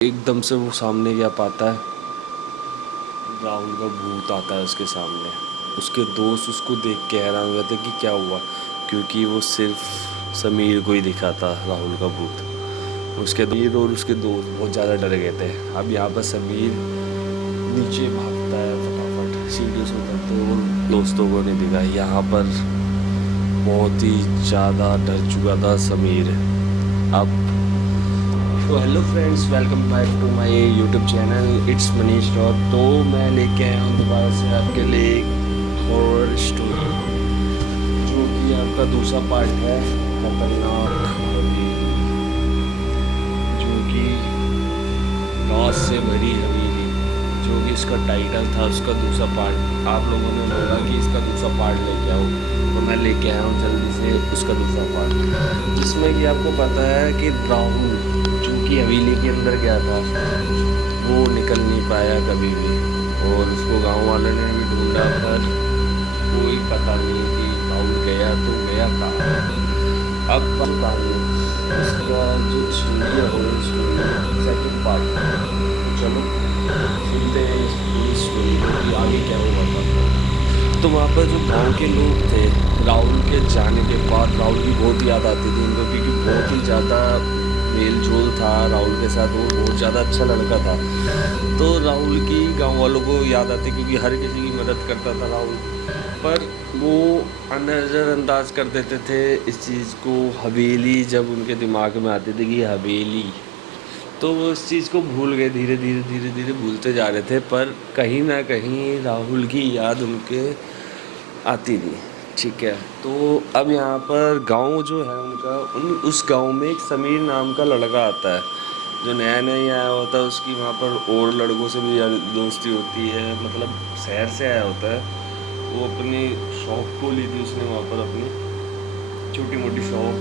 एकदम से वो सामने क्या पाता है, राहुल का भूत आता है उसके सामने। उसके दोस्त उसको देख के हैरान हो जाते कि क्या हुआ, क्योंकि वो सिर्फ समीर को ही दिखा था राहुल का भूत। उसके समीर और उसके दोस्त बहुत ज़्यादा डर गए थे। अब यहाँ पर समीर नीचे भागता है, फटाफट सीढ़ियों से उतरते और दोस्तों को नहीं दिखा। यहाँ पर बहुत ही ज़्यादा डर चुका था समीर। अब तो hello friends, welcome back to my YouTube channel, it's Manish Rock. तो मैं लेके आया हूँ दोबारा से आपके लिए एक हॉरर स्टोरी, जो कि आपका दूसरा पार्ट है, खतरनाक हवेली, जो कि राज से भरी हवेली, जो कि इसका टाइटल था। उसका दूसरा पार्ट आप लोगों ने बोला कि इसका दूसरा पार्ट लेके आओ, तो मैं लेके आया हूँ जल्दी से उसका दूसरा पार्ट, जिसमें कि आपको पता है कि राहुल जो कि हवेली के अंदर गया था, वो निकल नहीं पाया कभी भी, और उसको गांव वालों ने भी ढूंढा, पर कोई पता नहीं कि राहुल गया तो गया कहाँ। अब कहानी इसका जो स्टोरी है, हॉरर स्टोरी सेकंड पार्ट, चलो सुनते हैं इस पूरी स्टोरी को कि आगे क्या हुआ था। तो वहाँ पर जो गांव के लोग थे, राहुल के जाने के बाद राहुल की बहुत याद आती थी इनको, क्योंकि बहुत ही ज़्यादा मेल जोल था राहुल के साथ। वो बहुत ज़्यादा अच्छा लड़का था, तो राहुल की गांव वालों को याद आती, क्योंकि हर किसी की मदद करता था राहुल। पर वो नज़रअंदाज कर देते थे इस चीज़ को। हवेली जब उनके दिमाग में आती थी कि हवेली, तो वो इस चीज़ को भूल गए, धीरे धीरे धीरे धीरे भूलते जा रहे थे। पर कहीं ना कहीं राहुल की याद उनके आती थी। ठीक है, तो अब यहाँ पर गांव जो है उनका, उस गांव में एक समीर नाम का लड़का आता है, जो नया नया आया होता है। उसकी वहाँ पर और लड़कों से भी दोस्ती होती है, मतलब शहर से आया होता है। वो अपनी शॉप खोली थी उसने वहाँ पर, अपनी छोटी मोटी शॉप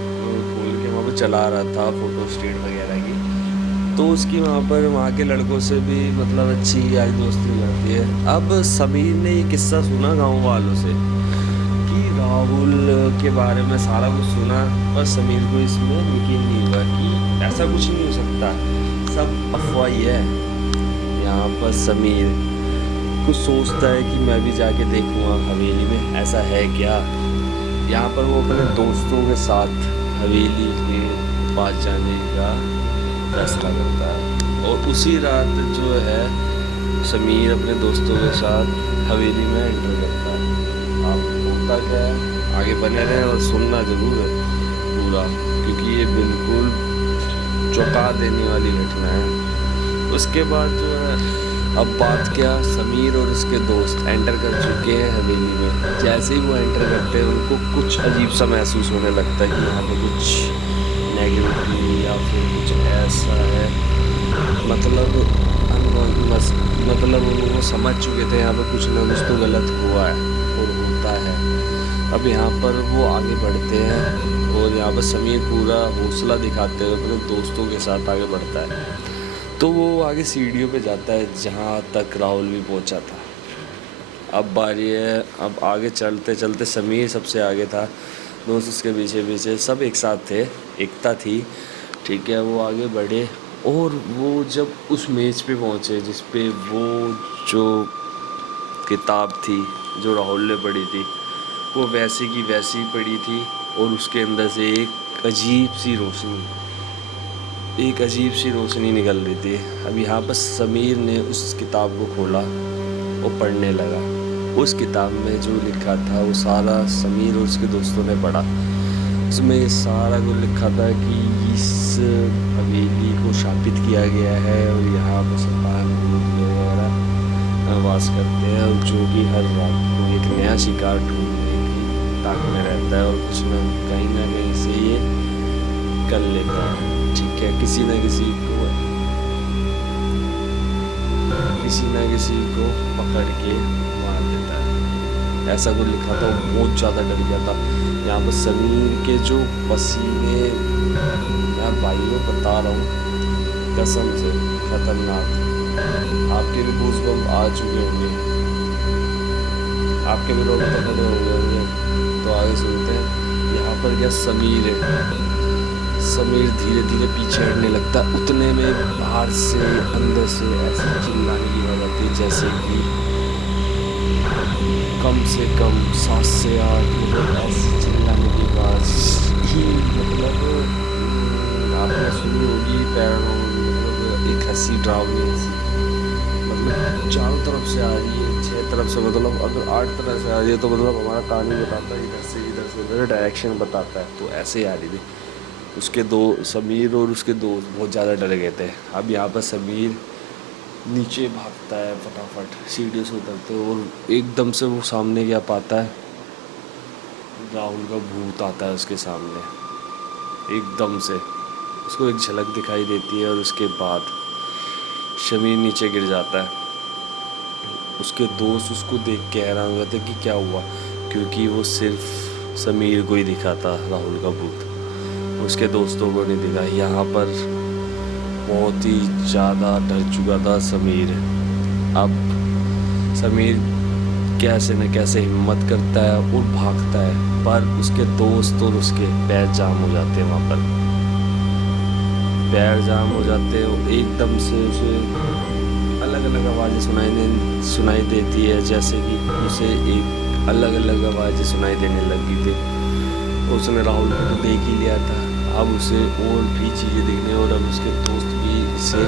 खोल के वहाँ पर चला रहा था, फ़ोटो स्टेट वगैरह की। तो उसकी वहाँ पर वहाँ के लड़कों से भी मतलब अच्छी यारी दोस्ती हो जाती है। अब समीर ने ये किस्सा सुना गांव वालों से कि राहुल के बारे में सारा कुछ सुना, पर समीर को इसमें यकीन नहीं हुआ कि ऐसा कुछ नहीं हो सकता, सब अफवाह ही है। यहाँ पर समीर कुछ सोचता है कि मैं भी जाके देखूँगा हवेली में ऐसा है क्या। यहाँ पर वो अपने दोस्तों के साथ हवेली के पास जाने का फैसला करता है, और उसी रात जो है समीर अपने दोस्तों के साथ हवेली में एंटर करता है। आप होता क्या है, आगे बने रहें और सुनना ज़रूर है पूरा, क्योंकि ये बिल्कुल चौंका देने वाली घटना है। उसके बाद जो है, अब बात क्या, समीर और उसके दोस्त एंटर कर चुके हैं हवेली में। जैसे ही वो एंटर करते हैं, उनको कुछ अजीब सा महसूस होने लगता है कि यहाँ पे कुछ नेगेटिविटी या फिर कुछ ऐसा है, मतलब मतलब वो समझ चुके थे यहाँ पर कुछ ना कुछ तो गलत हुआ है और होता है। अब यहाँ पर वो आगे बढ़ते हैं, और यहाँ पर समीर पूरा हौसला दिखाते हुए अपने दोस्तों के साथ आगे बढ़ता है। तो वो आगे सीढ़ियों पे जाता है जहाँ तक राहुल भी पहुँचा था। अब बारी है, अब आगे चलते चलते समीर सबसे आगे था, दोस्त उसके पीछे पीछे, सब एक साथ थे, एकता थी। ठीक है, वो आगे बढ़े, और वो जब उस मेज़ पे पहुँचे जिस पे वो जो किताब थी जो राहुल ने पढ़ी थी, वो वैसी की वैसी पड़ी थी, और उसके अंदर से एक अजीब सी रोशनी निकल रही थी। अब यहाँ पर समीर ने उस किताब को खोला और पढ़ने लगा। उस किताब में जो लिखा था वो सारा समीर और उसके दोस्तों ने पढ़ा। उसमें सारा कुछ लिखा था कि इस हवेली को शापित किया गया है, और यहाँ पर शैतान भूत वगैरह वास करते हैं, और जो कि हर रात को एक नया शिकार ढूंढने की ताक में रहता है, और कुछ ना कहीं से ये कर लेता है। ठीक है, किसी न किसी को पकड़ के मार देता है, ऐसा कुछ लिखा था। वो बहुत ज़्यादा डर गया था। यहाँ पर समीर के जो पसीने, मैं भाइयों बता रहा हूँ कसम से, खतरनाक। आपके भी गूज़बम्प आ चुके होंगे, आपके भी लोग पकड़े होंगे। तो आगे सुनते हैं। यहाँ पर क्या, समीर समीर धीरे धीरे पीछे हटने लगता है। उतने में बाहर से अंदर से ऐसे चिल्लाने की आवाज़ आती है जैसे कि कम से कम 7 से 8 मतलब ऐसे चिल्लाने की आवाज़ ही मतलब आपने सुनी होगी मतलब एक हंसी डरावनी हंसी मतलब चारों तरफ से आ रही है, 6 तरफ से मतलब अगर 8 तरफ से आ रही है तो मतलब हमारा कान ही बताता है इधर से उधर डायरेक्शन बताता है। तो ऐसे ही आ रही थी। उसके दो समीर और उसके दोस्त बहुत ज़्यादा डर गए थे। अब यहाँ पर समीर नीचे भागता है फटाफट सीढ़ियों से उतरते और एकदम से वो सामने क्या पाता है, राहुल का भूत आता है उसके सामने। एकदम से उसको एक झलक दिखाई देती है और उसके बाद समीर नीचे गिर जाता है। उसके दोस्त उसको देख के हैरान हो जाते कि क्या हुआ, क्योंकि वो सिर्फ समीर को ही दिखा था राहुल का भूत, उसके दोस्तों को नहीं दिखा। यहाँ पर बहुत ही ज़्यादा डर चुका था समीर। अब समीर कैसे न कैसे हिम्मत करता है और भागता है, पर उसके दोस्त और उसके पैर जाम हो जाते हैं। वहाँ पर पैर जाम हो जाते हैं और एकदम से उसे अलग अलग आवाज़ें सुनाई देती है, जैसे कि उसे एक अलग अलग आवाज़ें सुनाई देने लगी थी। उसने राहुल को देख ही लिया था, अब उसे और भी चीज़ें दिखने और अब उसके दोस्त भी इसे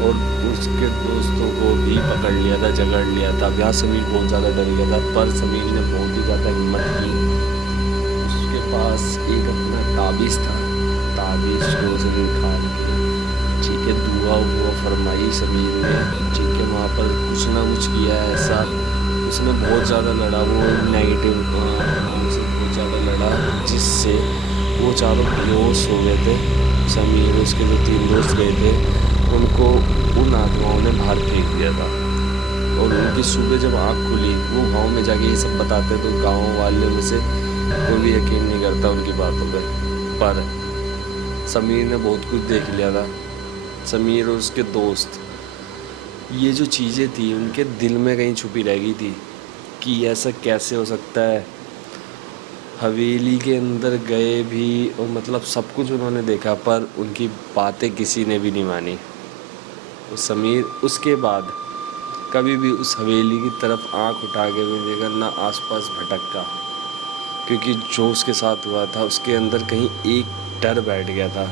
और उसके दोस्तों को भी पकड़ लिया था, जकड़ लिया था। अब यहाँ समीर बहुत ज़्यादा डर गया था, पर समीर ने बहुत ही ज़्यादा हिम्मत की। उसके पास एक अपना ताबीज़ था, ताबीज़ को उसने निकाल के ठीक है दुआ हुआ फरमाई समीर ने। ठीक है वहाँ पर कुछ ना कुछ किया ऐसा, उसने बहुत ज़्यादा लड़ा, वो नेगेटिव से बहुत ज़्यादा लड़ा, जिससे वो चारों बेहोश हो गए थे। समीर उसके जो 3 दोस्त गए थे उनको उन आत्माओं ने बाहर फेंक दिया था। और उनकी सुबह जब आँख खुली, वो गांव में जाके ये सब बताते तो गांव वाले में से कोई भी यकीन नहीं करता उनकी बातों पे। पर समीर ने बहुत कुछ देख लिया था। समीर और उसके दोस्त, ये जो चीज़ें थी उनके दिल में कहीं छुपी रह गई थी कि ऐसा कैसे हो सकता है। हवेली के अंदर गए भी और मतलब सब कुछ उन्होंने देखा, पर उनकी बातें किसी ने भी नहीं मानी। और समीर उसके बाद कभी भी उस हवेली की तरफ आंख उठा के भी देखा ना, आसपास भटका, क्योंकि जो उसके साथ हुआ था उसके अंदर कहीं एक डर बैठ गया था।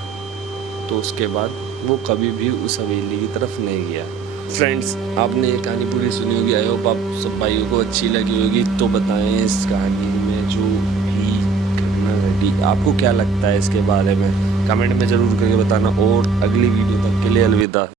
तो उसके बाद वो कभी भी उस हवेली की तरफ नहीं गया। फ्रेंड्स, आपने ये कहानी पूरी सुनी होगी, आई होप आप सब भाइयों को अच्छी लगी होगी। तो बताएं इस कहानी में जो भी घटना घटी आपको क्या लगता है इसके बारे में, कमेंट में ज़रूर करके बताना। और अगली वीडियो तक के लिए अलविदा।